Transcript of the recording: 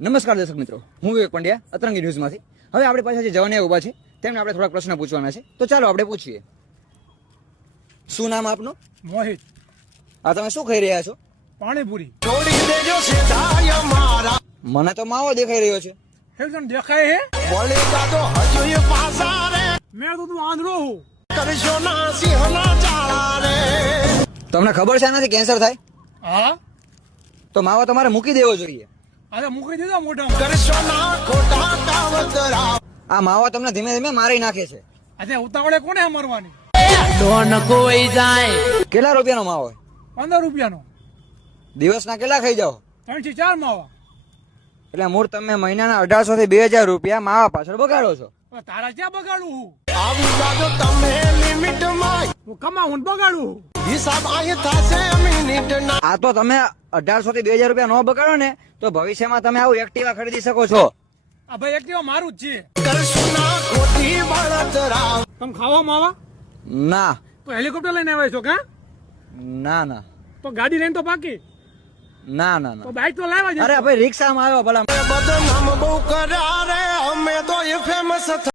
નમસ્કાર દર્શક મિત્રો, હું વિવેક પંડ્યા અતરંગી ન્યૂઝમાંથી. હવે આપણે પાછા જે જવાને ઊભા છે તેમને આપણે થોડાક પ્રશ્ન પૂછવાના છે, તો ચાલો આપણે પૂછીએ. શું નામ આપનું? મોહિત. આ તમે શું ખાઈ રહ્યા છો? પાણીપુરી. મને તો માવો દેખાઈ રહ્યો છે. એકદમ દેખાય હે. મેં તો તું આંધળો હું. તમને ખબર છે આનાથી કેન્સર થાય? હા તો માવો તમારે મૂકી દેવો જોઈએ. અરે મૂકી દીધો મોઢામાં. આ માવો તમને ધીમે ધીમે મારી નાખે છે. આજે ઉતાવળે કોને મરવાની? કેટલા રૂપિયાનો માવો હોય? 15 રૂપિયાનો. દિવસના કેટલા ખાઈ જાઓ? 3 થી 4 માવા. એટલે મૂળ તમે મહિનાના 1800 થી 2000 રૂપિયા માવા પાછળ બગાડો છો. પણ તારા ક્યાં બગાડું હું? હું કમાવું ને બગાડું. આ તો તમે 1800 થી 2000 રૂપિયા નો બગાડો ને તો ભવિષ્યમાં તમે આવું એક્ટિવા ખરીદી શકો છો. આ ભાઈ એક્ટિવા મારું જ છે. તમે ખાવા માવા? ના તો હેલિકોપ્ટર લઈને આવ્યા છો કા? ના ના તો ગાડી લઈને તો પાકી. ના ના તો ના. બાઈક તો લાવવા જ. અરે ભાઈ રિક્ષામાં આવ્યો ભલા.